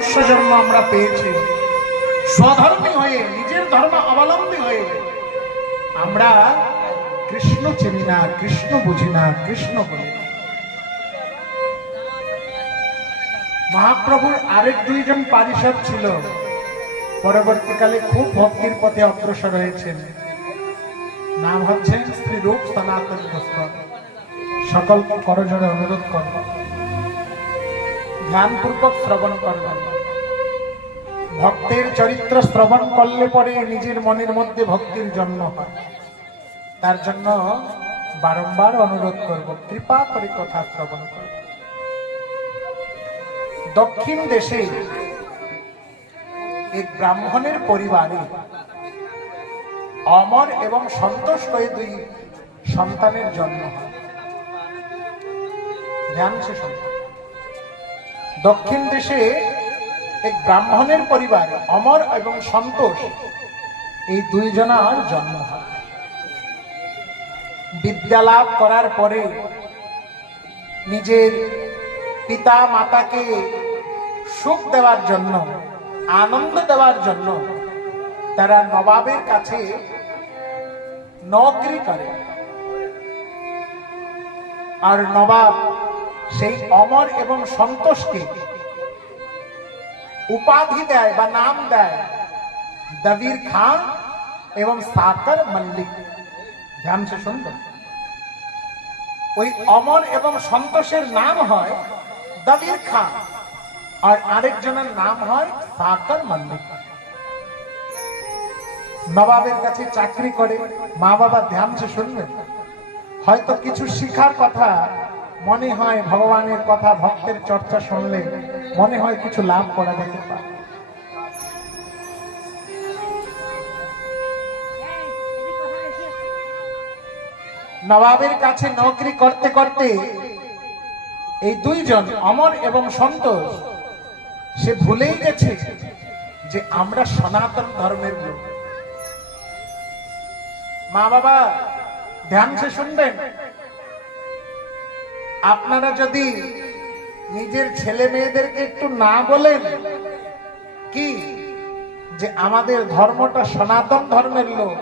জন্ম আমরা পেয়েছি, স্বধর্মী হয়ে নিজের ধর্ম অবলম্বী হয়ে আমরা কৃষ্ণ চিনি না, কৃষ্ণ বুঝি না, কৃষ্ণ বলি না। মহাপ্রভুর আরেক দুইজন পারিষদ ছিল, পরবর্তীকালে খুব ভক্তির পথে অগ্রসর হয়েছেন। নাম হচ্ছেন শ্রী রূপ সনাতন গোস্বামী। সকলকে করজোড়ে অনুরোধ করব, ধ্যানপূর্বক শ্রবণ করবেন। ভক্তের চরিত্র শ্রবণ করলে পরে নিজের মনের মধ্যে ভক্তির জন্ম হয়। তার জন্য বারংবার অনুরোধ করব, কৃপা করে কথা শ্রবণ করব। দক্ষিণ দেশে এক ব্রাহ্মণের পরিবারে অমর এবং সন্তোষ হয়ে দুই সন্তানের জন্ম হয়। ধ্যান সে সন্তান। দক্ষিণ দেশে এক ব্রাহ্মণের পরিবার অমর এবং সন্তোষ, এই দুইজনার জন্ম হয়। বিদ্যা লাভ করার পরে নিজের পিতা মাতাকে সুখ দেওয়ার জন্য, আনন্দ দেওয়ার জন্য তারা নবাবের কাছে নকরি করে। আর নবাব সেই অমর এবং সন্তোষকে উপাধি দেয় বা নাম দেয় দবির খান এবং সাকর মল্লিক। ধ্যান সে শুনবেন, ওই অমর এবং সন্তোষের নাম হয় দবির খান, আর আরেকজনের নাম হয় সাকর মল্লিক। নবাবের কাছে চাকরি করে। মা বাবা ধ্যান সে শুনবেন, হয়তো কিছু শিখার কথা মনে হয়, ভগবানের কথা ভক্তের চর্চা শুনলে মনে হয় কিছু লাভ করা যেতে পারে। নবাবের কাছে নৌকরি করতে করতে এই দুইজন অমর এবং সন্তোষ সে ভুলেই গেছে যে আমরা সনাতন ধর্মের লোক। মা বাবা ধ্যান সে শুনবেন, আপনারা যদি নিজের ছেলে মেয়েদেরকে একটু না বলেন কি যে আমাদের ধর্মটা সনাতন ধর্মের লোক,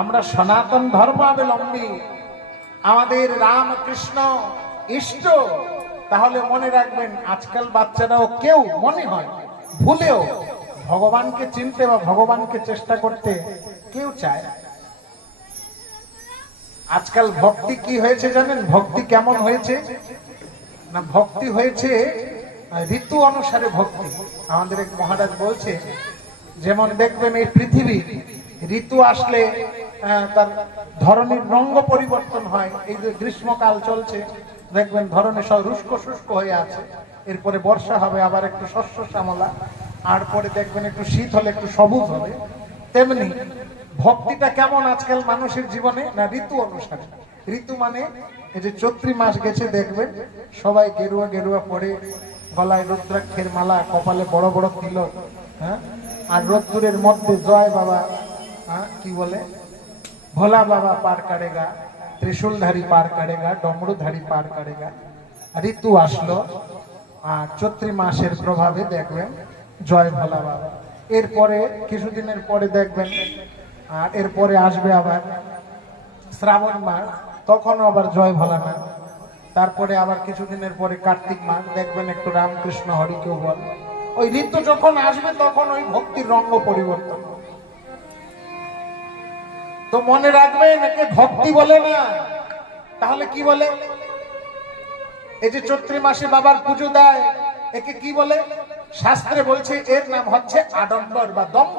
আমরা সনাতন ধর্ম অবলম্বী, আমাদের রাম কৃষ্ণ ইষ্ট, তাহলে মনে রাখবেন আজকাল বাচ্চারাও কেউ মনে হয় ভুলেও ভগবানকে চিনতে বা ভগবানকে চেষ্টা করতে কেউ চায় না। আজকাল ভক্তি কি হয়েছে জানেন? ভক্তি কেমন হয়েছে না, ভক্তি হয়েছে ঋতু অনুসারে ভক্তি। আমাদের এক মহারাজ বলছে, যেমন দেখবেন এই পৃথিবী ঋতু আসলে তার ধরনের রঙ্গ পরিবর্তন হয়। এই যে গ্রীষ্মকাল চলছে, দেখবেন ধরনে সব শুষ্ক শুষ্ক হয়ে আছে, এরপরে বর্ষা হবে, আবার একটু শস্য শ্যামলা, আর পরে দেখবেন একটু শীত হলে একটু সবুজ হবে। তেমনি ভক্তিটা কেমন আজকাল মানুষের জীবনে না, ঋতু অনুসারে। ঋতু মানে এই যে চৈত্রী মাস গেছে, দেখবেন সবাই গেরুয়া গেরুয়া পরে, গলায় রুদ্রাক্ষের মালা, কপালে বড় বড় তিলক, হ্যাঁ, আর রোদ্দুরের মধ্যে জয় বাবা, হ্যাঁ কি বলে, ভোলা বাবা পার কাটেগা, ত্রিশূলধারী পার কাটেগা, ডমরুধারী পার কাটেগা। ঋতু আসলো, আর চৈত্রী মাসের প্রভাবে দেখবেন জয় ভোলা বাবা। এরপরে কিছুদিনের পরে দেখবেন, আর এরপরে আসবে আবার শ্রাবণ মাস, তখন আবার জয় ভোলানাথ। তারপরে আবার কিছুদিনের পরে কার্তিক মাস, দেখবেন একটু রামকৃষ্ণ হরি কেউ বল। ওই ঋতু যখন আসবে তখন ওই ভক্তির রঙ্গ পরিবর্তন। তো মনে রাখবেন, একে ভক্তি বলে না, তাহলে কি বলে? এই যে চৈত্রী মাসে বাবার পুজো দেয়, একে কি বলে? শাস্ত্রে বলছে এর নাম হচ্ছে আডম্বর বা দম্ভ।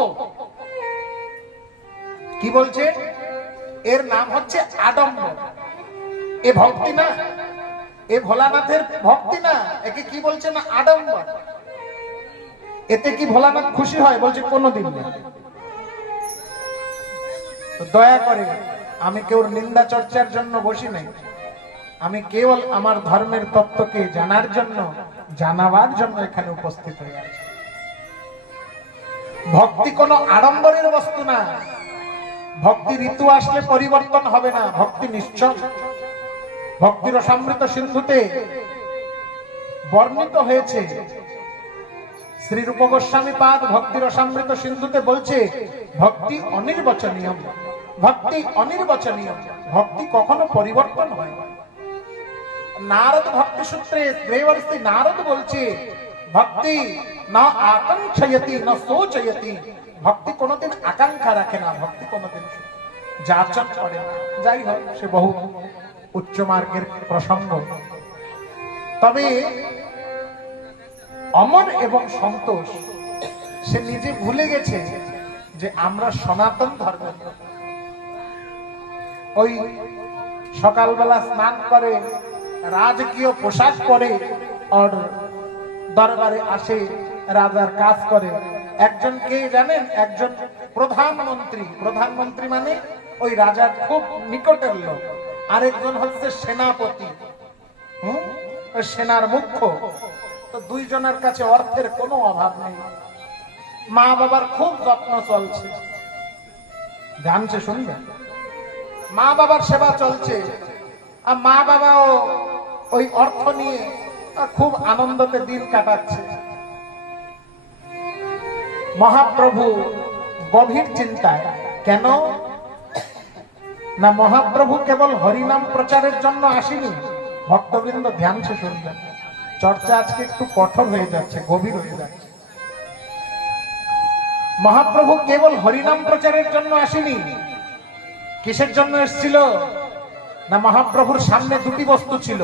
কি বলছে? এর নাম হচ্ছে আডম্বর। এ ভক্তি না, এ ভোলানাথের ভক্তি না, একে কি বলছে না, আডম্বর। এতে কি ভোলানাথ খুশি হয়? বলছে কোনোদিন না। দয়া করে, আমি কেউ নিন্দা চর্চার জন্য বসি নাই, আমি কেবল আমার ধর্মের তত্ত্বকে জানার জন্য, জানাবার জন্য এখানে উপস্থিত হয়ে আছি। ভক্তি কোনো আড়ম্বরের বস্তু না। ভক্তি ঋতু আসলে পরিবর্তন হবে না, ভক্তি নিশ্চল। ভক্তির সমৃদ্ধ সিন্ধুতে বর্ণিত হয়েছে শ্রী রূপ গোস্বামী পাদ ভক্তি রসামৃত সিন্ধুতে বলছে ভক্তি অনির্বচনীয়, ভক্তি অনির্বচনীয়, ভক্তি কখনো পরিবর্তন হয় না। নারদ ভক্তি সূত্রে দেবর্ষি নারদ বলছে ভক্তি না আকাঙ্ক্ষয়তি না সোচয়তি, ভক্তি কোনোদিন আকাঙ্ক্ষা রাখে না, ভক্তি কোনোদিন যাচন করে না। যাই হোক, সে বহু উচ্চ মার্গের প্রসঙ্গ। তবে অমর এবং সন্তোষ সে নিজে ভুলে গেছে যে আমরা সনাতন ধর্মের। ওই সকালবেলা স্নান করে রাজকীয় পোশাক পরে আর দরবারে আসে, রাজার কাজ করে। একজন কে জানেন? একজন প্রধানমন্ত্রী। প্রধানমন্ত্রী মানে ওই রাজার খুব নিকটের লোক। আরেকজন হচ্ছে সেনাপতি, সেনার মুখ্য। তো দুইজনের কাছে অর্থের কোনো অভাব নেই। মা বাবার খুব যত্ন চলছে, জানছে, শুনবেন, মা বাবার সেবা চলছে। আর মা বাবাও ওই অর্থ নিয়ে খুব আনন্দতে দিন কাটাচ্ছে। মহাপ্রভু গভীর চিন্তায়। কেন না মহাপ্রভু কেবল হরিনাম প্রচারের জন্য আসেনি। ভক্তবৃন্দ ধ্যান সে শুনবেন, চর্চা আজকে একটু কঠোর হয়ে যাচ্ছে, গভীর হয়ে যাচ্ছে। মহাপ্রভু কেবল হরিনাম প্রচারের জন্য আসেনি। কিসের জন্য এসেছিল? না মহাপ্রভুর সামনে দুটি বস্তু ছিল।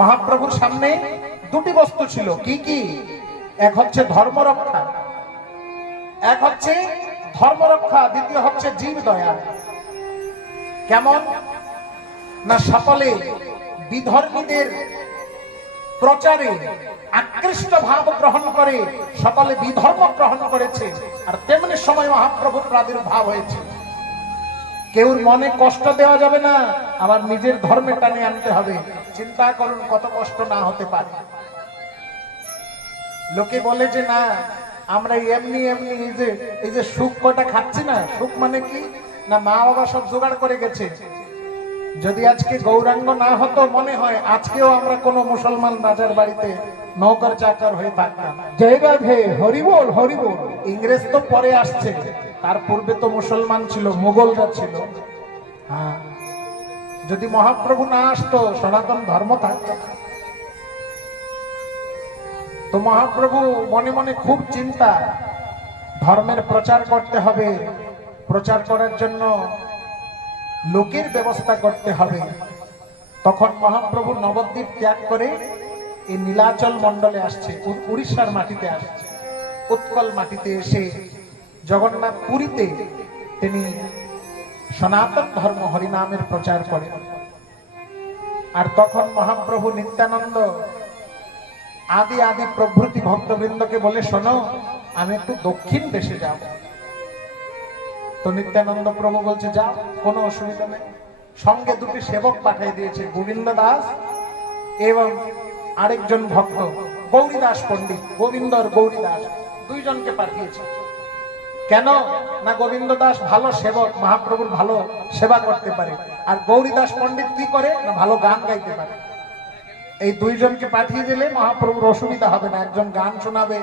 মহাপ্রভুর সামনে দুটি বস্তু ছিল। কি কি? এক হচ্ছে ধর্মরক্ষা, এক হচ্ছে ধর্মরক্ষা, দ্বিতীয় হচ্ছে জীব দয়া। কেমন না সকলে বিধর্মীদের প্রচারে আকৃষ্ট ভাব গ্রহণ করে, সকলে বিধর্ম গ্রহণ করেছে। আর তেমনি সময় মহাপ্রভুর প্রাদুর্ভাব হয়েছে। কেউর মনে কষ্ট দেওয়া যাবে না, আবার নিজের ধর্মে টানে আনতে হবে। চিন্তা করুন কত কষ্ট না হতে পারে। লোকে বলে যে না আমরা এমনি এমনি এই যে সুখ কটা খাচ্ছি না, সুখ মানে কি না মা বাবা সব জোগাড় করে গেছে। যদি আজকে গৌরাঙ্গ না হতো, মনে হয় আজকেও আমরা কোনো মুসলমান রাজার বাড়িতে নৌকার চাকর হয়ে থাকতাম। জয় রাধে, হরিবোল হরিবোল। ইংরেজ তো পরে আসছে, তার পূর্বে তো মুসলমান ছিল, মুঘলরা ছিল। হ্যাঁ, যদি মহাপ্রভু না আসতো সনাতন ধর্ম থাকতো। তো মহাপ্রভু মনে মনে খুব চিন্তা, ধর্মের প্রচার করতে হবে, প্রচার করার জন্য লোকের ব্যবস্থা করতে হবে। তখন মহাপ্রভু নবদ্বীপ ত্যাগ করে এই নীলাচল মন্ডলে আসছে, উড়িষ্যার মাটিতে আসছে। উৎকল মাটিতে এসে জগন্নাথ পুরীতে তিনি সনাতন ধর্ম হরিনামের প্রচার করেন। আর তখন মহাপ্রভু নিত্যানন্দ আদি আদি প্রভৃতি ভক্তবৃন্দকে বলে, শোনো আমি একটু দক্ষিণ দেশে যাব। তো নিত্যানন্দ প্রভু বলছে যাও, কোনো অসুবিধা নেই। সঙ্গে দুটি সেবক পাঠিয়ে দিয়েছে, গোবিন্দ দাস এবং আরেকজন ভক্ত গৌরীদাস পণ্ডিত। গোবিন্দ আর গৌরীদাস দুইজনকে পাঠিয়েছে। কেন না গোবিন্দ দাস ভালো সেবক, মহাপ্রভুর ভালো সেবা করতে পারে। আর গৌরীদাস পণ্ডিত কি করে না ভালো গান গাইতে পারে। এই দুইজনকে পাঠিয়ে দিলে মহাপ্রভুর অসুবিধা হবে না। একজন গান শোনাবে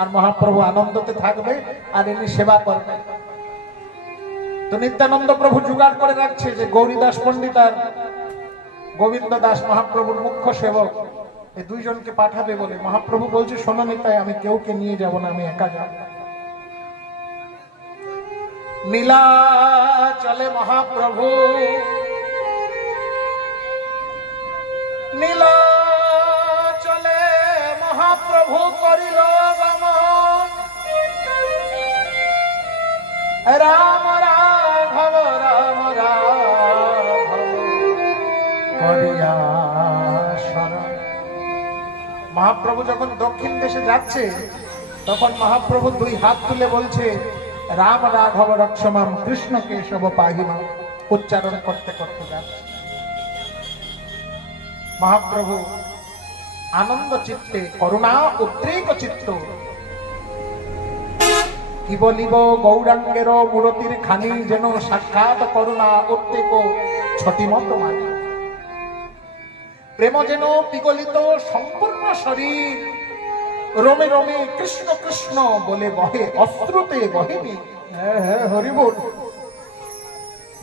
আর মহাপ্রভু আনন্দতে থাকবে, আর এমনি সেবা করবে। তো নিত্যানন্দ প্রভু জোগাড় করে রাখছে যে গৌরীদাস পণ্ডিত আর গোবিন্দ দাস মহাপ্রভুর মুখ্য সেবক, এই দুইজনকে পাঠাবে বলে। মহাপ্রভু বলছে শোনো নিতাই, আমি কেউকে নিয়ে যাব না, আমি একা যাব। নীলাচলে মহাপ্রভু, নীলাচলে মহাপ্রভু করিল গমন। রাম রাঘব রাম রাঘব করিয়া শরণ। মহাপ্রভু যখন দক্ষিণ দেশে যাচ্ছে, তখন মহাপ্রভু দুই হাত তুলে বলছে রাম রাঘব রক্ষমাম কৃষ্ণ কেশব পাহিমাম, উচ্চারণ করতে করতে যাচ্ছে। মহাপ্রভু আনন্দ চিত্তে, করুণা উদ্রেক চিত্ত, কি বলিব গৌরাঙ্গের মূরতির খানি, যেন সাক্ষাৎ করুণা উদ্রেক ছটিমত মানি। প্রেম যেন পিগলিত সম্পূর্ণ শরীর, রোমে রোমে কৃষ্ণ কৃষ্ণ বলে বহে, অশ্রুতে বহেনি। হ্যাঁ হ্যাঁ, হরি বল।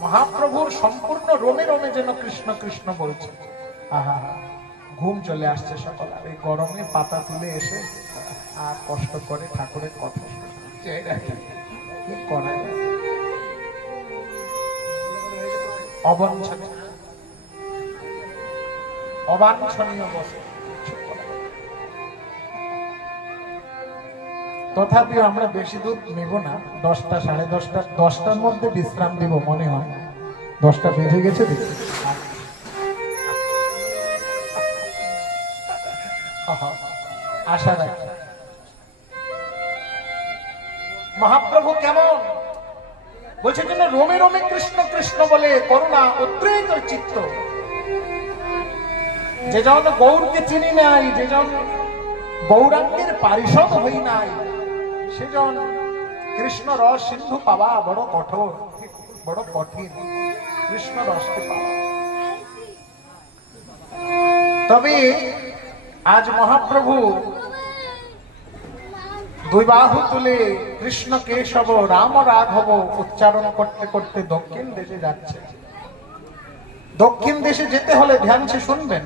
মহাপ্রভুর সম্পূর্ণ রোমে রোমে যেন কৃষ্ণ কৃষ্ণ বলছে। আহা, ঘুম চলে আসছে সকল। আর এই গরমে পাতা তুলে এসে আর কষ্ট করে ঠাকুরের কথা শুনছে, কি করা যায়? অবাঞ্ছনীয় বস্তু। তথাপিও আমরা বেশি দূর নেব না, 10টা, 10:30, 10টার মধ্যে বিশ্রাম দিব মনে হয়। 10টা বেজে গেছে দেখি। আশা রাখি। মহাপ্রভু কেমন বলছে যেন রোমে রোমে কৃষ্ণ কৃষ্ণ বলে করুণা উদ্রেক চিত্ত। যে জন গৌরকে চিনি নাই, যে জন গৌরাঙ্গের পারিষদ হই নাই, সেজন কৃষ্ণ রস সিন্ধু পাওয়া বড় কঠোর, বড় কঠিন কৃষ্ণ রসকে পাওয়া। তবে আজ মহাপ্রভু দুই বাহু তুলে কৃষ্ণ কেশব রাম রাঘব উচ্চারণ করতে করতে দক্ষিণ দেশে যাচ্ছে। দক্ষিণ দেশে যেতে হলে ধ্যান সে শুনবেন,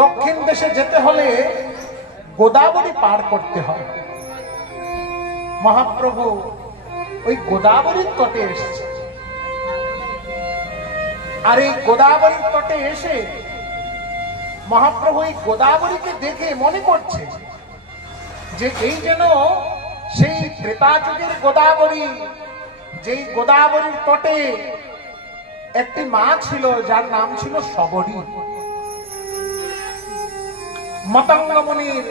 দক্ষিণ দেশে যেতে হলে গোদাবরী পার করতে হয়। মহাপ্রভু ওই গোদাবরীর তটে এসেছে। আর এই গোদাবরীর তটে এসে মহাপ্রভু এই গোদাবরীকে দেখে মনে করছে যে এই যেন সেই ত্রেতা যুগের গোদাবরী, যেই গোদাবরীর তটে একটি মা ছিল যার নাম ছিল শবরী। মতঙ্গ মুনির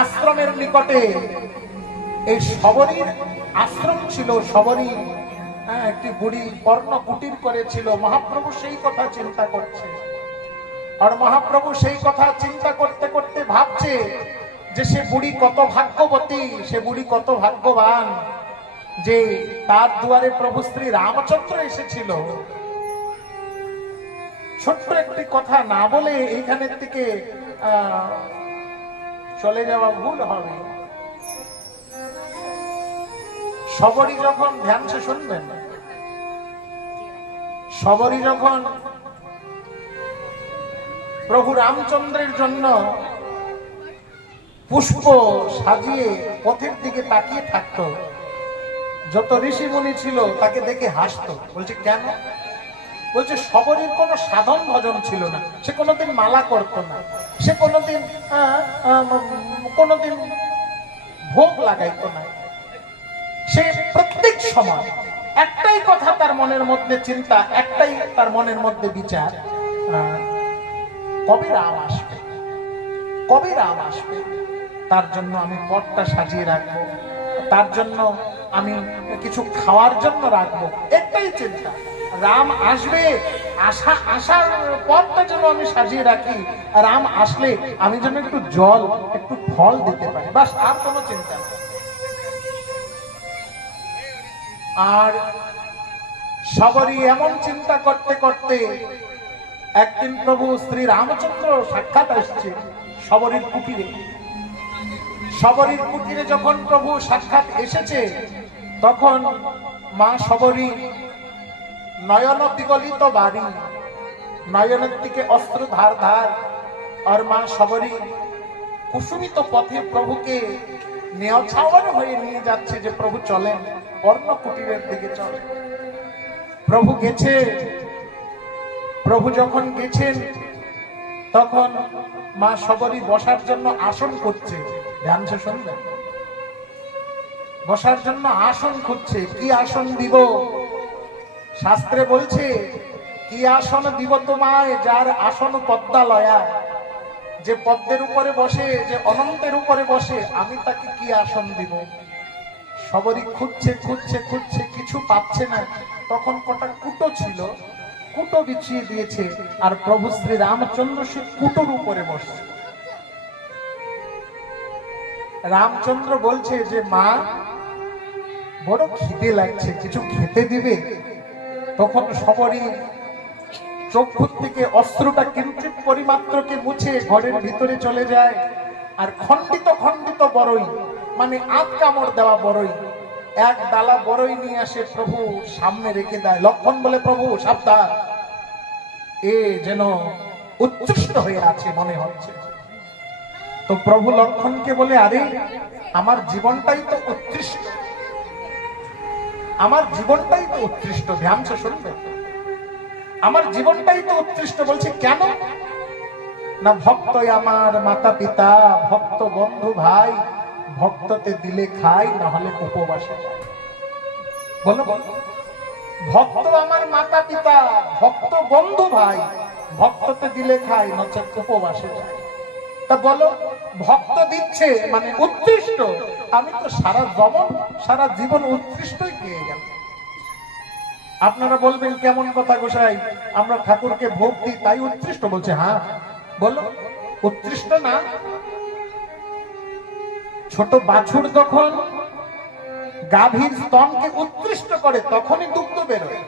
আশ্রমের নিকটে এই শবরীর আশ্রম ছিল। শবরী একটি বুড়ি পর্ণ কুটির করেছিল। মহাপ্রভু সেই কথা চিন্তা করছে। আর মহাপ্রভু সেই কথা চিন্তা করতে করতে ভাবছে যে সে বুড়ি কত ভাগ্যবতী, সে বুড়ি কত ভাগ্যবান যে তার দুয়ারে প্রভু শ্রী রামচন্দ্র এসেছিল। ছোট্ট একটি কথা না বলে এইখানের থেকে চলে যাওয়া ভুল হবে। শবরী যখন ধ্যান সে শুনবেন, শবরী যখন প্রভু রামচন্দ্রের জন্য পুষ্প সাজিয়ে পথের দিকে তাকিয়ে থাকতো, যত ঋষি মুনি ছিল তাকে দেখে হাসতো। বলছে কেন? বলছে শবরীর কোনো সাধন ভজন ছিল না, সে কোনোদিন মালা করতো না, সে কোনোদিন ভোগ লাগাইতো না। সে প্রত্যেক সময় একটাই কথা তার মনের মধ্যে চিন্তা, একটাই তার মনের মধ্যে বিচার, কবে রাম আসবে, কবে রাম আসবে। তার জন্য আমি পথটা সাজিয়ে রাখবো, তার জন্য আমি কিছু খাওয়ার জন্য রাখবো, একটাই চিন্তা রাম আসবে, আসার পথটা যেন আমি সাজিয়ে রাখি। রাম আসলে আমি যেন একটু জল, একটু ফল দিতে পারি, বাস, আর কোনো চিন্তা নেই। আর সবারই এমন চিন্তা করতে করতে একদিন প্রভু শ্রী রামচন্দ্র সাক্ষাৎ আসছে শবরীর কুটিরে। শবরীর কুটিরে যখন প্রভু সাক্ষাৎ এসেছে তখন মা শবরী নয়ন বিগলিত বাড়ি, নয়নের দিকে অস্ত্র ধার ধার। আর মা শবরী কুসুমিত পথে প্রভুকে নেওয়াছাওয়ার হয়ে নিয়ে যাচ্ছে যে প্রভু চলেন, অন্য কুটিরের দিকে চলে। প্রভু গেছে, প্রভু যখন গেছেন তখন মা শবরী বসার জন্য আসন করছে। ধ্যান সে শুনবেন, বসার জন্য আসন খুঁজছে। কি আসন দিব? শাস্ত্রে বলছে কি আসন দিব তোমায়, যার আসন পদ্মালয়া, যে পদ্মের উপরে বসে, যে অনন্তের উপরে বসে, আমি তাকে কি আসন দিব? শবরী খুঁজছে খুঁজছে খুঁজছে, কিছু পাচ্ছে না। তখন কটা কুটো ছিল, কুটো বিছিয়ে দিয়েছে, আর প্রভু শ্রী রামচন্দ্র সে কুটোর উপরে বসছে। রামচন্দ্র বলছে যে মা, বড় খিদে লাগছে, কিছু খেতে দিবে? তখন শবরী চক্ষু থেকে অস্ত্রটা কিঞ্চিত পরিমাত্রকে মুছে ঘরের ভিতরে চলে যায়। আর খণ্ডিত খণ্ডিত বড়ই, মানে আধ কামড় দেওয়া বড়ই, এক ডালা বড়ই নিয়ে আসে প্রভু সামনে রেখে দেয়। লক্ষণ বলে, প্রভু সাবধান, এ যেন উচ্ছিষ্ট হয়ে আছে মনে হচ্ছে। তো প্রভু লক্ষণকে বলে, আরে আমার জীবনটাই তো উৎকৃষ্ট, আমার জীবনটাই তো উৎকৃষ্ট। ধ্যান সে শুনবে, আমার জীবনটাই তো উৎকৃষ্ট। বলছে কেন? না ভক্ত আমার মাতা পিতা, ভক্ত বন্ধু ভাই, ভক্ততে দিলে খাই, না হলে উপবাসে যায়। বলো বলো, ভক্ত আমার মাতা পিতা, ভক্ত বন্ধু ভাই, ভক্ততে দিলে খাই, নচেত উপবাসে যায়। তা বলো, ভক্ত দিচ্ছে মানে উৎকৃষ্ট, আমি তো সারা জীবন উৎকৃষ্টই পেয়ে গেল। আপনারা বলবেন কেমন কথা গোসাই, আমরা ঠাকুরকে ভোগ দিই তাই উৎকৃষ্ট? বলছে হ্যাঁ। বলো, উৎকৃষ্ট না? ছোট বাছুর যখন গাভীর স্তনকে উৎকৃষ্ট করে তখনই দুগ্ধ বেরোয়,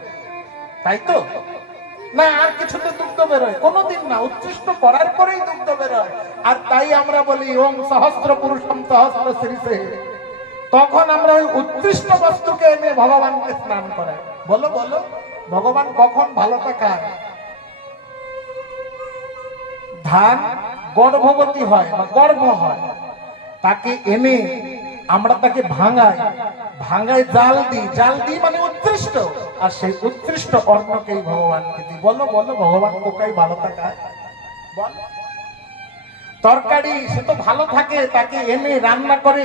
তাই তো? না আর কিছুতে দুগ্ধ বেরোয়? কোনোদিন না, উৎকৃষ্ট করার পরেই দুগ্ধ বেরোয়। আর তাই আমরা বলি ওম সহস্র পুরুষম সহস্র শ্রীসে, তখন আমরা ওই উৎকৃষ্ট বস্তুকে এনে ভগবানকে স্নান করাই। বলো বলো, ভগবান কখন ভালোটা খায়? ধান গর্ভবতী হয় বা গর্ভ হয়, তাকে এনে আমরা তাকে ভাঙায় জাল দিই মানে উৎকৃষ্ট, আর সেই উৎকৃষ্ট অন্নকেই ভগবানকে দিই। বলো বলো, ভগবান কোকাই ভালোটা খায়? বল, তরকারি সে তো ভালো থাকে, তাকে এনে রান্না করে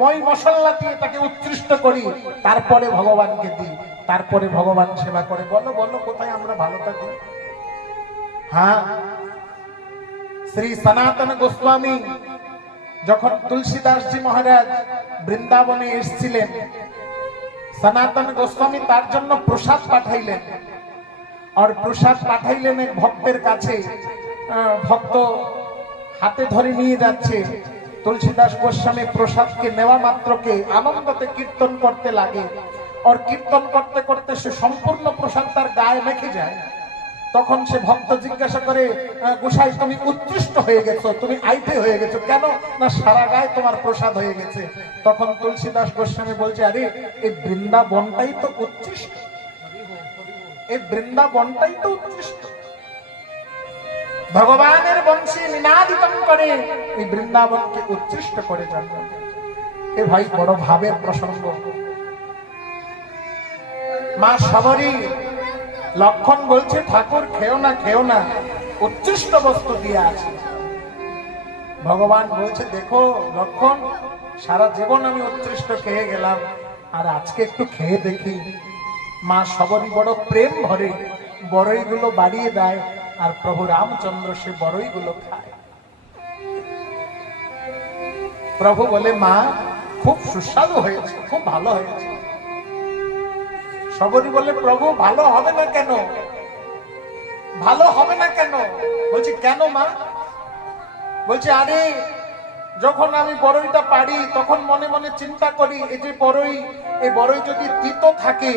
মই মশলা দিয়ে তাকে উৎকৃষ্ট করি, তারপরে ভগবানকে দিই, তারপরে ভগবান সেবা করে। বলো বলো, কোথায় আমরা ভালোটা দিই? হ্যাঁ, শ্রী সনাতন গোস্বামী যখন তুলসীদাসজি মহারাজ বৃন্দাবনে এসেছিলেন, সনাতন গোস্বামী তার জন্য প্রসাদ পাঠাইলেন। আর প্রসাদ পাঠাইলেন এক ভক্তের কাছে। ভক্ত হাতে ধরে নিয়ে যাচ্ছে। তুলসীদাস গোস্বামী প্রসাদকে নেওয়া মাত্রকে আনন্দতে কীর্তন করতে লাগে। আর কীর্তন করতে করতে সে সম্পূর্ণ প্রসাদ তার গায়ে মেখে যায়। তখন সে ভক্ত জিজ্ঞাসা করে, গোসাই তুমি উৎকৃষ্ট হয়ে গেছো, তুমি আইতে হয়ে গেছো কেন? না সারা গায়ে তোমার প্রসাদ হয়ে গেছে। তখন তুলসীদাস গোস্বামী বলছে, আরে এই বৃন্দাবনটাই তো উৎকৃষ্ট, এই বৃন্দাবনটাই তো উৎকৃষ্ট। ভগবানের বংশী নিনাদিতম করে এই বৃন্দাবনকে উৎকৃষ্ট করে জন্ম। এ ভাই বড় ভাবের প্রসঙ্গ। মা সবরী লক্ষণ বলছে, ঠাকুর খেও না, উৎকৃষ্ট বস্তু দিয়ে আছে। ভগবান বলছে, দেখো লক্ষণ, সারা জীবন আমি উৎকৃষ্ট খেয়ে গেলাম, আর আজকে একটু খেয়ে দেখি। মা সবরী বড় প্রেম ভরে বড়ইগুলো বাড়িয়ে দেয়, আর প্রভু রামচন্দ্র সে বড়ইগুলো খায়। প্রভু বলে, মা খুব সুস্বাদু হয়েছে, খুব ভালো হয়েছে। সবরী বলে, প্রভু ভালো হবে না কেন? ভালো হবে না কেন? বলছি কেন মা? বলছে, আরে যখন আমি বড়ইটা পারি তখন মনে মনে চিন্তা করি, এই যে বড়ই, এই বড়ই যদি তিতো থাকে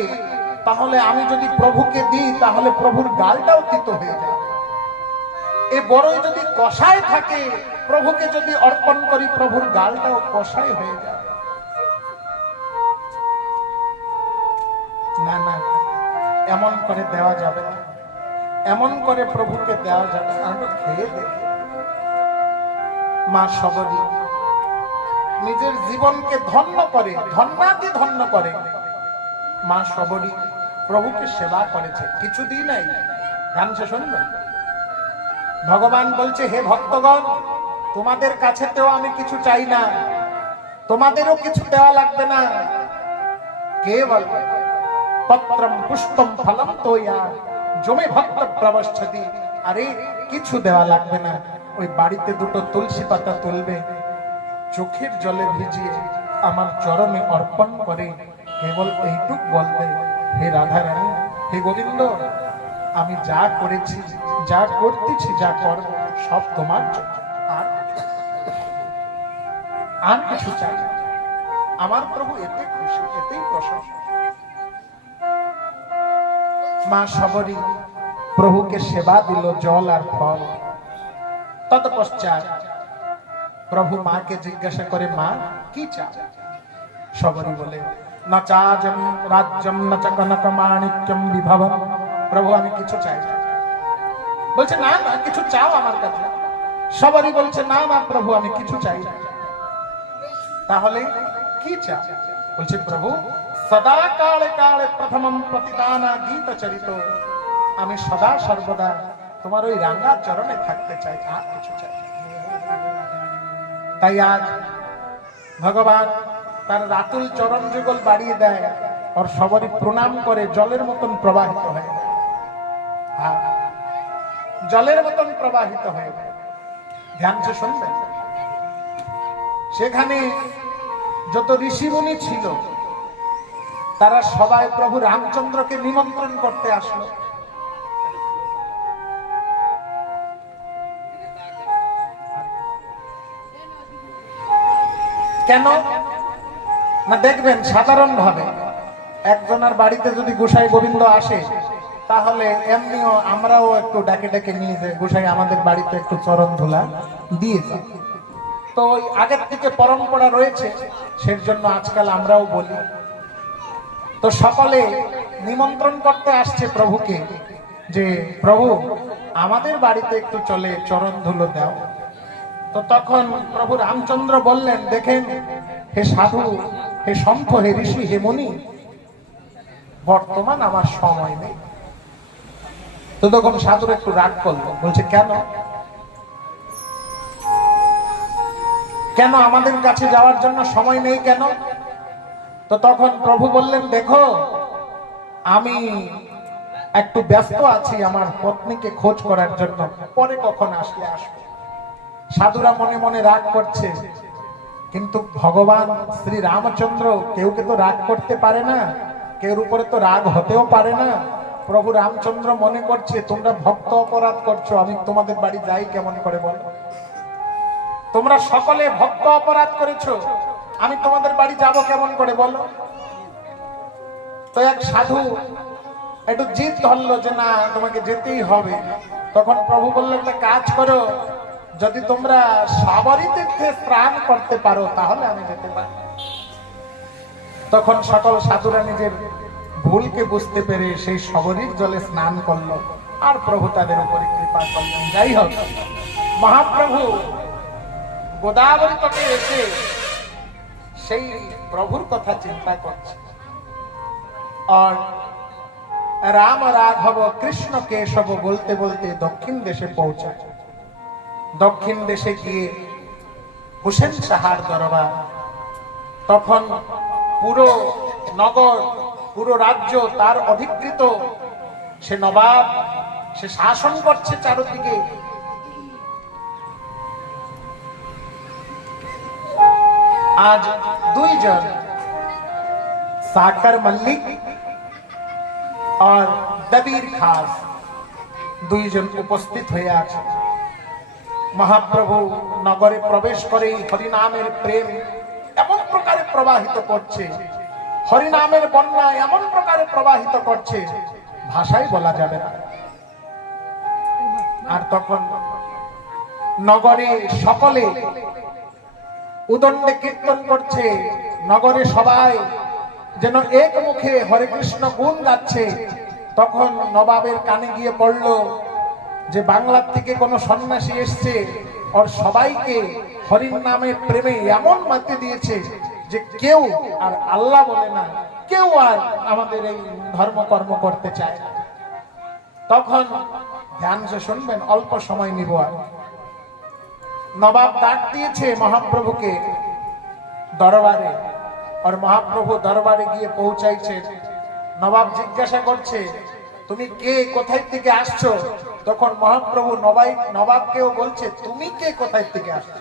তাহলে আমি যদি প্রভুকে দিই তাহলে প্রভুর গালটাও তিতো হয়ে যায়। এই বড়ই যদি কষায় থাকে, প্রভুকে যদি অর্পণ করি প্রভুর গালটাও কষায় হয়ে যায়। না না, এমন করে দেওয়া যাবে না, এমন করে প্রভুকে দেওয়া যাবে না। আমরা খেয়ে দেখি। মা সবরী নিজের জীবনকে ধন্য করে, ধন্যাতি ধন্য করে। মা সবরী প্রভুকে সেবা করেছে, কিছু দিই নাই। ধ্যান সে শুনবেন। ভগবান বলছে, হে ভক্তগণ, তোমাদের কাছেতেও আমি কিছু চাই না, তোমাদেরও কিছু দেওয়া লাগবে না। কেবল পত্রম পুষ্পম ফলম তোয়া জমে ভক্ত প্রবশ্যতি। আরে কিছু দেওয়া লাগবে না, ওই বাড়িতে দুটো তুলসী পাতা তুলবে, চোখের জলে ভিজিয়ে আমার চরণে অর্পণ করে কেবল এইটুক বলবে, হে রাধা রানী, হে গোবিন্দ, আমি যা করেছি, যা করতেছি, যা করব সব তোমার জন্য, আর কিছু চাই না। আমার প্রভু এতে খুশি, এতেই প্রশংসা। মা সবরী প্রভুকে সেবা দিল, জল আর ফল। তৎপশ্চাৎ প্রভু মাকে জিজ্ঞাসা করে, মা কি চাও? সবরী বলে, না চাজম রাজ্যম না চ কনক মাণিক্যম বিভবম। প্রভু আমি কিছু চাই না। বলছে, না না কিছু চাও আমার কাছে। সবরী বলছে, না না প্রভু আমি কিছু চাই না। তাহলে কি চাও? বলছে, প্রভু সদা কালে কালে প্রথমম প্রতিদানা গীত চরিত। আমি সদা সর্বদা তোমার ওই রাঙ্গা চরণে থাকতে চাই, আর কিছু চাই না। তাই আজ ভগবান তার রাতুল চরণ যুগল বাড়িয়ে দেয়, আর সবারই প্রণাম করে জলের মতন প্রবাহিত হয়ে যায়। জলের মতন প্রবাহিত হয়ে যায়। ধ্যান সে শুনবেন। সেখানে যত ঋষিমুনি ছিল তারা সবাই প্রভু রামচন্দ্রকে নিমন্ত্রণ করতে আসলো। কেন না দেখবেন, সাধারণ ভাবে একজনের বাড়িতে যদি গোসাই গোবিন্দ আসে, তাহলে এমনিও আমরাও একটু ডাকে ডাকে নিয়ে যাই, গোসাই আমাদের বাড়িতে একটু চরণ ধুলা দিয়ে যায়। তো ওই আগের থেকে পরম্পরা রয়েছে, সেই জন্য আজকাল আমরাও বলি। তো সকলে নিমন্ত্রণ করতে আসছে প্রভুকে, যে প্রভু আমাদের বাড়িতে একটু চলে চরণ ধুলো দাও। তো তখন প্রভু রামচন্দ্র বললেন, দেখেন হে সাধু, হে সন্থ, হে ঋষি, হে মুনি, বর্তমান আমার সময় নেই। তো তখন সাধুর একটু রাগ করলো, বলছে কেন কেন আমাদের কাছে যাওয়ার জন্য সময় নেই কেন? তো তখন প্রভু বললেন, দেখো আমি একটু ব্যস্ত আছি আমার পত্নীকে খোঁজ করার জন্য, পরে কখন আসলে আসবো। সাধুরা মনে মনে রাগ করছে, কিন্তু ভগবান শ্রী রামচন্দ্র কেউকে তো রাগ করতে পারে না, কেউর উপরে তো রাগ হতেও পারে না। প্রভু রামচন্দ্র মনে করছে তোমরা ভক্ত অপরাধ করছো, আমি তোমাদের বাড়ি যাই কেমন করে বলো? তোমরা সকলে ভক্ত অপরাধ করেছো, আমি তোমাদের বাড়ি যাব কেমন করে বলো? তো এক সাধু একটু জিদ ধরলো যে না তোমাকে যেতেই হবে। তখন প্রভু বললেন, একটা কাজ করো, যদি তোমরা সাবরী তীর্থে স্নান করতে পারো তাহলে আমি যেতে পারি। তখন সকল সাধুরা নিজের ভুলকে বুঝতে পেরে সেই সাবরীর জলে স্নান করলো, আর প্রভু তাদের উপরে কৃপা করলেন। যাই হোক, মহাপ্রভু গোদাবরী তটে এসে সেই প্রভুর কথা চিন্তা করছে। আর রাম রাঘব কৃষ্ণ কেশব বলতে বলতে দক্ষিণ দেশে পৌঁছায়। দক্ষিণ দেশে গিয়ে হুসেন শাহর দরবার। তখন পুরো নগর, পুরো রাজ্য তার অধিকৃত। সে নবাব, সে শাসন করছে চারদিকে। আজ দুইজন সাকার মল্লিক আর দবির খাস দুইজন উপস্থিত হয়ে আছে। মহাপ্রভু নগরে প্রবেশ করে হরিনামের প্রেম এমন প্রকারে প্রবাহিত করছে, হরিনামের বন্যা এমন প্রকারে প্রবাহিত করছে, ভাষায় বলা যাবে না। আর তখন নগরে সকলে উদণ্ডে কীর্তন করছে, নগরে সবাই যেন এক মুখে হরে কৃষ্ণ গুণ গাচ্ছে। তখন নবাবের কানে গিয়ে পড়ল যে বাংলার থেকে কোন সন্ন্যাসী এসছে, আর সবাইকে হরির নামে প্রেমে এমন মাতি দিয়েছে যে কেউ আর আল্লাহ বলে না, কেউ আর আমাদের এই ধর্মকর্ম করতে চায় না। তখন ধ্যান সে শুনবেন, অল্প সময় নিব। নবাব ডাক দিয়েছে মহাপ্রভুকে দরবারে, আর মহাপ্রভু দরবারে গিয়ে পৌঁছাইছে। নবাব জিজ্ঞাসা করছে, তুমি কে, কোথায় থেকে আসছো? তখন মহাপ্রভু নবাবকেও বলছে, তুমি কে, কোথায় থেকে আসছো?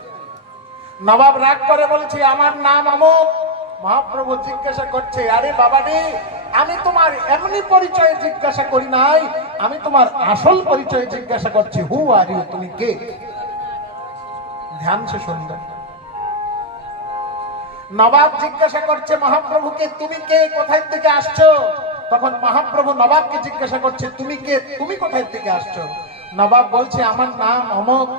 নবাব রাগ করে বলছে, আমার নাম অমুক। মহাপ্রভু জিজ্ঞাসা করছে, আরে বাবা রে, আমি তোমার এমনি পরিচয় জিজ্ঞাসা করি নাই, আমি তোমার আসল পরিচয় জিজ্ঞাসা করছি। হু আর ইউ, তুমি কে? ধ্যান সে সুন্দর। নবাব জিজ্ঞাসা করছে মহাপ্রভুকে, তুমি কে, কোথায় থেকে আসছো? তখন মহাপ্রভু নবাবকে জিজ্ঞাসা করছে, তুমি কে, তুমি কোথায় থেকে আসছো? নবাব বলছে, আমার নাম অমুক,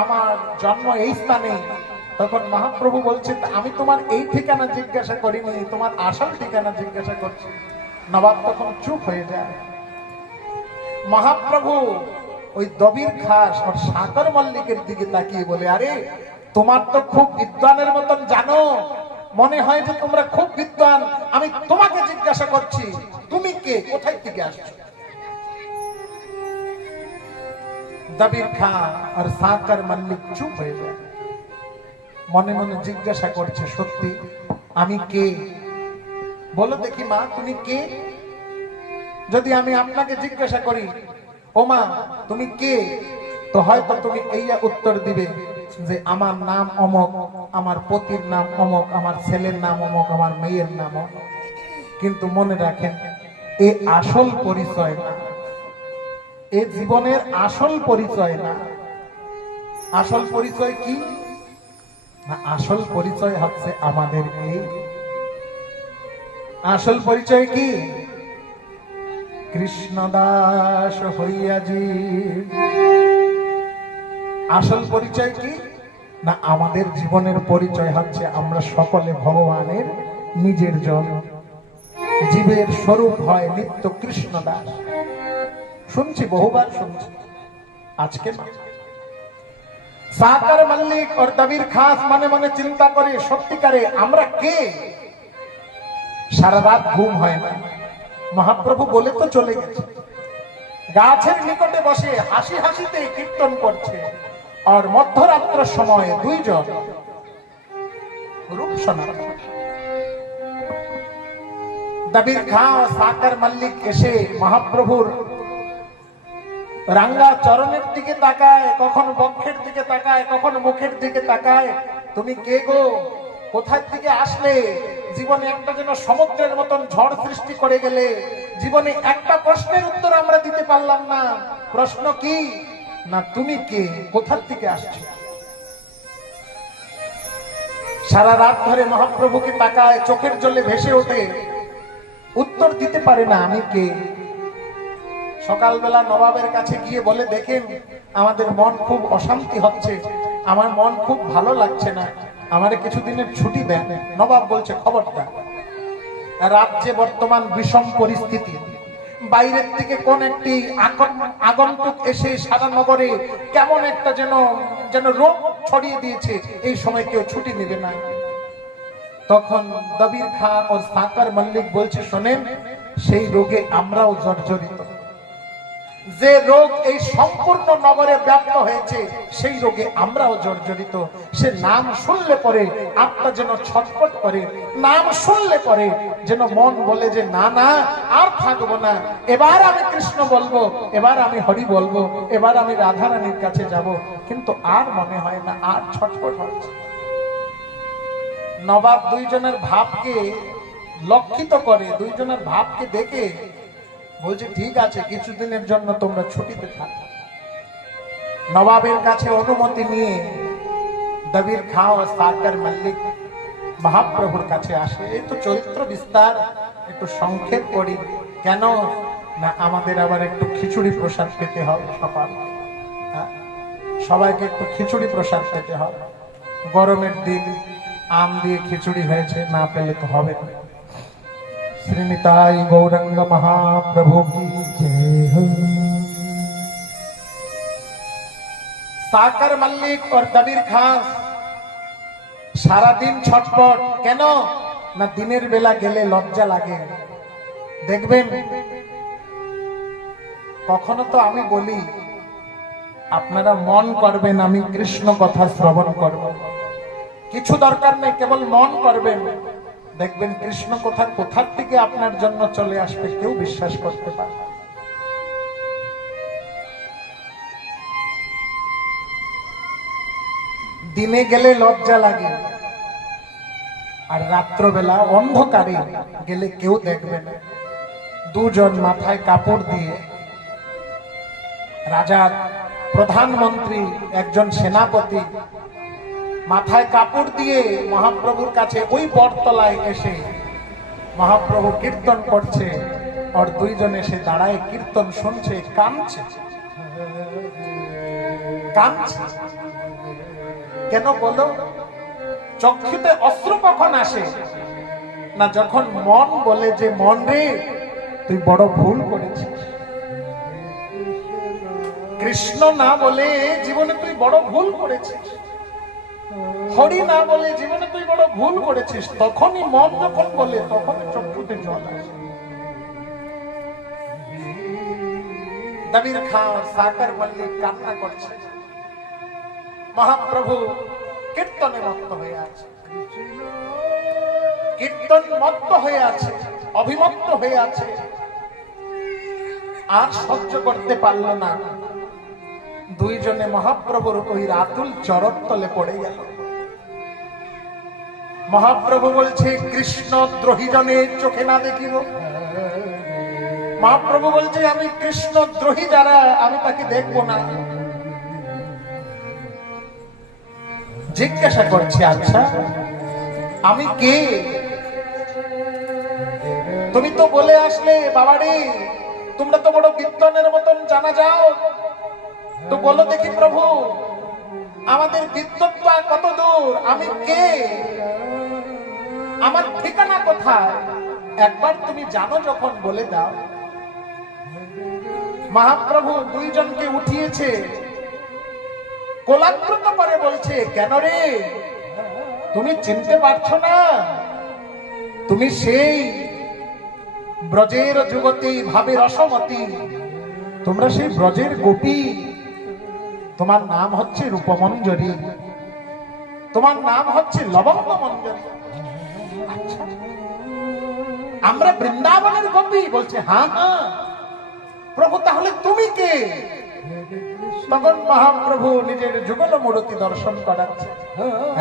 আমার জন্ম এই স্থানে। তখন মহাপ্রভু বলছে, আমি তোমার এই ঠিকানা জিজ্ঞাসা করিনি, তোমার আসল ঠিকানা জিজ্ঞাসা করছি। নবাব তখন চুপ হয়ে যায়। মহাপ্রভু ওই দবির খাস আর সাকর মল্লিকের দিকে তাকিয়ে বলে, আরে তোমার তো খুব বিদ্বানের মতন জানো, মনে হয় যে তোমরা খুব বিদ্বান, আমি তোমাকে জিজ্ঞাসা করছি তুমি কে, কোথায় থেকে আসছো? দবির খা আর সাকর মল্লিক চুপ হয়ে যায়, মনে মনে জিজ্ঞাসা করছে, সত্যি আমি কে? বলো দেখি মা, তুমি কে? যদি আমি আপনাকে জিজ্ঞাসা করি, ও মা তুমি কে, তো হয়তো তুমি এই উত্তর দিবে যে আমার নাম অমক, আমার পতির নাম অমক, আমার ছেলের নাম অমক, আমার মেয়ের নাম অমক। কিন্তু মনে রাখেন, এ আসল পরিচয় না, এ জীবনের আসল পরিচয় না। আসল পরিচয় কি না? আসল পরিচয় হচ্ছে আমাদের এই। আসল পরিচয় কি? কৃষ্ণদাস হইয়াজি। আসল পরিচয় কি না? আমাদের জীবনের পরিচয় হচ্ছে আমরা সকলে ভগবানের নিজের জন, জীবের স্বরূপ হয় নিত্য কৃষ্ণদাস। শুনছি, বহুবার শুনছি, আজকে না। সাকর মল্লিক আর দবির খাস মনে মনে চিন্তা করে, সত্যিকারে আমরা কে? সারা রাত ঘুম হয় না। মহাপ্রভু বলে তো চলে গেছে, গাছের নিকটে বসে হাসি হাসিতে কীর্তন করছে। আর মধ্যরাত্রের সময় দুইজন রূপ সনাতন দবির খাঁ ও সাকর মল্লিক এসে মহাপ্রভুর রাঙ্গা চরণের দিকে তাকায়, কখন বক্ষের দিকে তাকায়, কখন মুখের দিকে তাকায়। তুমি কে গো, কোথার থেকে আসলে? জীবনে একটা যেন সমুদ্রের মতন ঝড় সৃষ্টি করে গেলে। জীবনে একটা প্রশ্নের উত্তর আমরা দিতে পারলাম না। প্রশ্ন কি না, তুমি কে, কোথার থেকে আসছো? সারা রাত ধরে মহাপ্রভুকে তাকায়, চোখের জলে ভেসে ওঠে, উত্তর দিতে পারে না আমি কে। সকালবেলা নবাবের কাছে গিয়ে বলে, দেখেন আমাদের মন খুব অশান্তি হচ্ছে, আমার মন খুব ভালো লাগছে না, আমার কিছুদিনের ছুটি দেন। নবাব বলছে, খবরদার, রাজ্যে বর্তমান বিষম পরিস্থিতি, বাইরের থেকে কোন একটি আগন্তুক এসে সারা নগরে কেমন একটা যেন রোগ ছড়িয়ে দিয়েছে, এই সময় কেউ ছুটি নেবে না। তখন দবির খাঁ ও সাকর মল্লিক বলছে, শোনেন, সেই রোগে আমরাও জর্জরিত। যে রোগ এই সম্পূর্ণ নগরে ব্যাপ্ত হয়েছে, সেই রোগে আমরাও জর্জরিত। সে নাম শুনলে পরে আত্মা যেন ছটফট করে, নাম শুনলে পরে যেন মন বলে যে না না, আর থাকবো না, এবার আমি কৃষ্ণ বলবো, এবার আমি হরি বলবো, এবার আমি রাধা রানীর কাছে যাব। কিন্তু আর মনে হয় না, আর ছটফট হচ্ছে। নবাব দুইজনের ভাবকে লক্ষিত করে, দুইজনের ভাবকে দেখে বলছে, ঠিক আছে, কিছুদিনের জন্য তোমরা ছুটিতে থাকো। নবাবের কাছে অনুমতি নিয়ে দবির খাঁ ও সাকর মল্লিক মহাপ্রভুর কাছে আসে। এই তো চরিত্র বিস্তার একটু সংক্ষেপ করি, কেন না আমাদের আবার একটু খিচুড়ি প্রসাদ পেতে হবে সকাল, সবাইকে একটু খিচুড়ি প্রসাদ পেতে হবে। গরমের দিন আম দিয়ে খিচুড়ি হয়েছে, না পেলে তো হবে না। শ্রীনিতাই গৌরাঙ্গ মহাপ্রভু কি জয় হো। সাকর মল্লিক और দবির খাঁ সারাদিন ছটপট, কেন না দিনের বেলা গেলে লজ্জা লাগে। দেখবেন কখনো তো আমি বলি, আপনারা মন করবেন আমি কৃষ্ণ কথা শ্রবণ করব, কিছু দরকার নেই, কেবল মন করবেন, দেখবেন কৃষ্ণ কথা কোথার থেকে আপনার জন্য চলে আসবে কেউ বিশ্বাস করতে পারে। দিনে গেলে লজ্জা লাগে, আর রাত্রবেলা অন্ধকারে গেলে কেউ দেখবে না। দুজন মাথায় কাপড় দিয়ে, রাজার প্রধানমন্ত্রী, একজন সেনাপতি, মাথায় কাপড় দিয়ে মহাপ্রভুর কাছে ওই বটতলায় এসে মহাপ্রভু কীর্তন করছে, আর দুইজন এসে দাঁড়ায় কীর্তন শুনছে, কাঁদছে। কাঁদছে। কেন বলো? চক্ষুতে অশ্রু কখন আসে? না যখন মন বলে যে মন রে তুই বড় ভুল করেছিস। কৃষ্ণ না বলে জীবনে তুই বড় ভুল করেছিস, হরি না বলে জীবনে তুই বড় ভুল করেছিস, তখনই মন যখন বলে তখনই চক্ষুতে জল আসে। দবির খাঁ সাকার মল্লিক কান্না করছে, মহাপ্রভু কীর্তনে মত্ত হয়ে আছে, কীর্তন মত্ত হয়ে আছে, অভিমত্ত হয়ে আছে, আর সহ্য করতে পারল না। দুইজনে মহাপ্রভুর ওই রাতুল চরণতলে পড়ে গেল। মহাপ্রভু বলছে কৃষ্ণ দ্রোহী জনে চোখে না দেখিব। মহাপ্রভু বলছে আমি কৃষ্ণ দ্রোহী যারা আমি তাকে দেখবো না। জিজ্ঞাসা করছি আচ্ছা আমি কে? তুমি তো বলে আসলে বাবারে তোমরা তো বড় বিদ্বানের মতন জানা যাও, তো বলো দেখি প্রভু আমাদের বিদ্বত্তা কত দূর, আমি কে, আমার ঠিকানা কোথায়, একবার তুমি জানো যখন বলে দাও। মহাপ্রভু দুইজনকে উঠিয়েছে, কোলাগ্রত করে বলছে কেন রে তুমি চিনতে পারছো না? তুমি সেই ব্রজের যুবতী ভাবে রসমতী, তোমরা সেই ব্রজের গোপী, তোমার নাম হচ্ছে রূপমঞ্জরী, তোমার নাম হচ্ছে লবঙ্গ মঞ্জরী। আচ্ছা আমরা বৃন্দাবনের গোপী? বলছে হ্যাঁ হ্যাঁ। প্রভু তাহলে তুমি কে? তখন মহাপ্রভু নিজের যুগল মূর্তি দর্শন করাচ্ছে,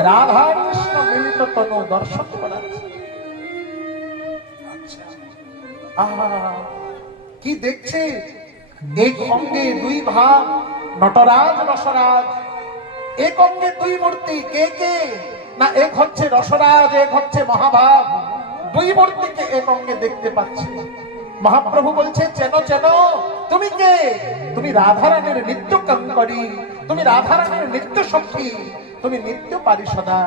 রাধা কৃষ্ণ মিলিত তনু দর্শন করাচ্ছে। কি দেখছে? এক অঙ্গে দুই ভাব, নটরাজ রসরাজ, এক অঙ্গে দুই মূর্তি, কে কে? না এক হচ্ছে রসরাজ, এক হচ্ছে মহাভাব, দুই মূর্তিকে এক অঙ্গে দেখতে পাচ্ছি। মহাপ্রভু বলছে চেন চেন, তুমি কে? তুমি রাধারানীর নিত্য কাঙ্করী, তুমি রাধারানীর নিত্য সখী, তুমি নিত্য পারিষদা,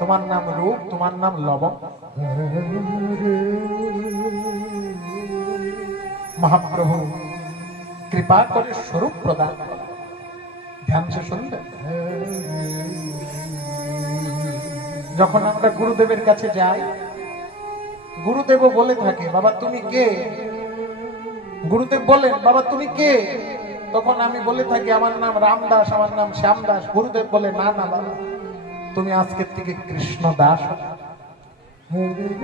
তোমার নাম রূপ, তোমার নাম লবঙ্গ। মহাপ্রভু কৃপা করে স্বরূপ প্রদান করেন। ধ্যান সে শুনলেন। যখন আমরা গুরুদেবের কাছে যাই, গুরুদেব বলে থাকে বাবা তুমি কে? গুরুদেব বলেন বাবা তুমি কে? তখন আমি বলে থাকি আমার নাম রামদাস, আমার নাম শ্যামদাস। গুরুদেব বলে না না বাবা তুমি আজকের থেকে কৃষ্ণ দাস,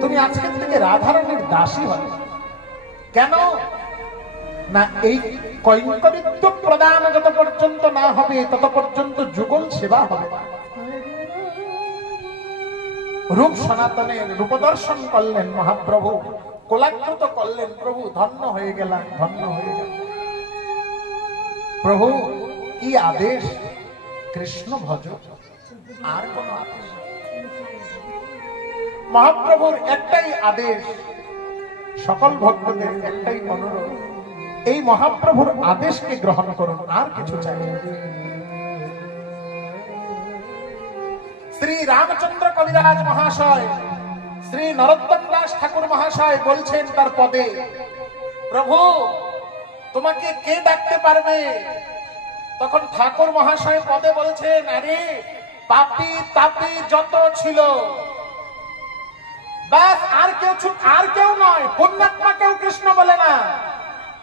তুমি আজকের থেকে রাধারানীর দাসী হবে। কেন না এই কৈঙ্করিত্ব প্রদান যত পর্যন্ত না হবে তত পর্যন্ত যুগল সেবা হবে না। রূপ সনাতনের রূপদর্শন করলেন মহাপ্রভু, কোলাগ্রত করলেন, প্রভু ধন্য হয়ে গেলাম, ধন্য হয়ে গেল। প্রভু কি আদেশ? কৃষ্ণ ভজ, আর কোন আদেশ? মহাপ্রভুর একটাই আদেশ, সকল ভক্তদের একটাই অনুরোধ, এই মহাপ্রভুর আদেশকে গ্রহণ করুন, আর কিছু চাই না। শ্রী রামচন্দ্র কবিরাজ মহাশয়, শ্রী নরোত্তম দাস ঠাকুর মহাশয় বলছেন তার পদে, প্রভু তোমাকে কে ডাকতে পারবে? তখন ঠাকুর মহাশয় পদে বলছেন আরে পাপী তাপী যত ছিল বাস, আর কেউ নয়। পুণ্যাত্মা কেউ কৃষ্ণ বলে না,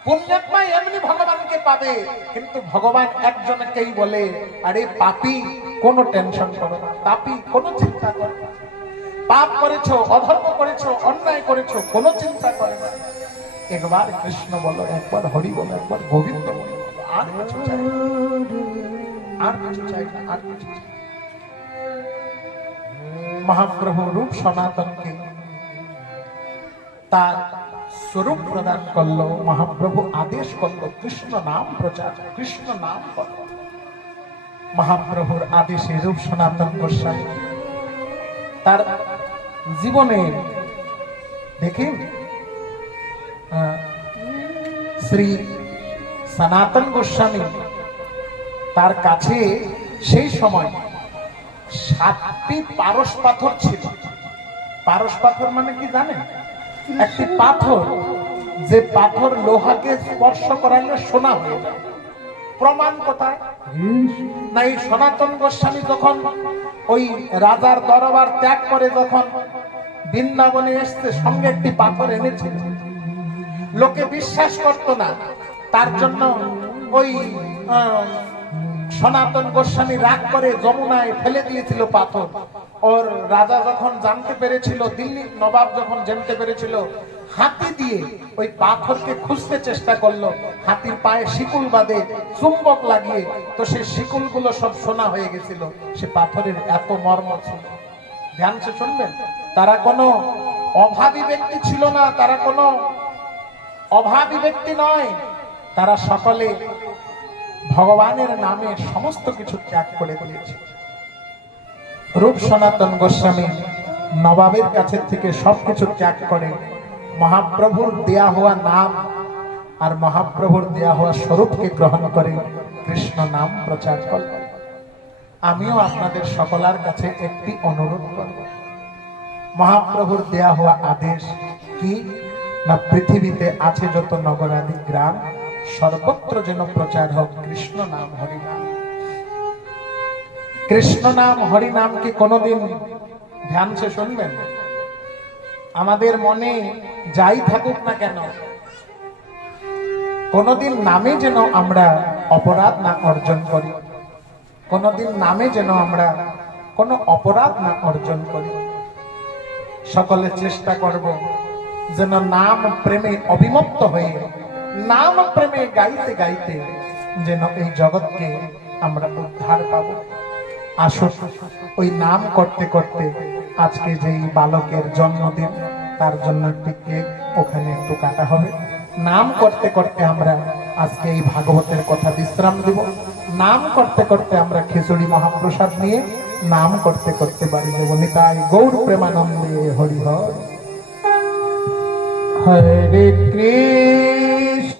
পুণ্যাত্মা এমনি ভগবানকে পাবে, কিন্তু ভগবান একজনকেই বলে আরে পাপী কোনো টেনশন করো না, পাপী কোনো চিন্তা করো না, পাপ করেছো, অধর্ম করেছো, অন্যায় করেছো, কোনো চিন্তা করে না। একবার কৃষ্ণ বলো, একবার হরি বলো, একবার গোবিন্দ বলো, আর কিছু চাই না, আর কিছু চাই না, আর কিছু চাই না। মহাপ্রভু রূপ সনাতনকে তার স্বরূপ প্রদান করলো। মহাপ্রভু আদেশ করলো কৃষ্ণ নাম প্রচার, কৃষ্ণ নাম করো। মহাপ্রভুর আদেশে রূপ সনাতন গোস্বামী তার জীবনে দেখেন শ্রী সনাতন গোস্বামী তার কাছে সেই সময় 7টি পারস পাথর ছিল। পারস পাথর মানে কি জানেন? একটি পাথর, যে পাথর লোহাকে স্পর্শ করালে সোনা হয়ে যায়। প্রমাণ কোথায়? না, এই সনাতন গোস্বামী যখন ওই রাজার দরবার ত্যাগ করে যখন বৃন্দাবনে এসছে, সঙ্গে একটি পাথর এনেছিল। লোকে বিশ্বাস করত না, তার জন্য ওই সনাতন গোস্বামী রাগ করে যমুনায় ফেলে দিয়েছিল পাথর। ওর রাজা যখন জানতে পেরেছিল, দিল্লির নবাব যখন জানতে পেরেছিল, হাতি দিয়ে ওই পাথরকে খুঁজতে চেষ্টা করলো। হাতির পায়ে শিকুল বাঁধে চুম্বক লাগিয়ে, তো সেই শিকুলগুলো সব সোনা হয়ে গেছিল। সে পাথরের এত মর্ম ছিল। ধ্যান সে শুনবেন, তারা কোনো অভাবী ব্যক্তি ছিল না, তারা কোনো অভাবী ব্যক্তি নয়, তারা সকলে ভগবানের নামে সমস্ত কিছু ত্যাগ করে দিয়েছে। রূপ সনাতন গোস্বামী নবাবের কাছে থেকে সবকিছু ত্যাগ করে মহাপ্রভুর দেয়া হওয়া নাম আর মহাপ্রভুর দেয়া হওয়া স্বরূপকে গ্রহণ করে কৃষ্ণ নাম প্রচার করল। আমিও আপনাদের সকলের কাছে একটি অনুরোধ করব, মহাপ্রভুর দেয়া হওয়া আদেশ কি না, পৃথিবীতে আছে যত নগরাদি গ্রাম, সর্বত্র যেন প্রচার হোক কৃষ্ণ নাম হরিনাম। কৃষ্ণ নাম হরিনাম কি কোনোদিন ধ্যান সে শুনবেন? আমাদের মনে যাই থাকুক না কেন, কোনোদিন নামে যেন আমরা অপরাধ না অর্জন করি, কোনোদিন নামে যেন আমরা কোনো অপরাধ না অর্জন করি। সকলে চেষ্টা করব যেন নাম প্রেমে অবিমুক্ত হয়ে, নাম প্রেমে গাইতে গাইতে যেন এই জগৎকে আমরা উদ্ধার পাব। আসুন ওই নাম করতে করতে, আজকে যেই বালকের জন্মদিন, তার জন্য একটি কেক ওখানে একটু কাটা হবে। নাম করতে করতে আমরা আজকে এই ভাগবতের কথা বিশ্রাম দিব। নাম করতে করতে আমরা খিচুড়ি মহাপ্রসাদ নিয়ে নাম করতে করতে বাড়ি দেব। নিতাই গৌর প্রেমানন্দে হরি হরি। হরে কৃষ্ণ।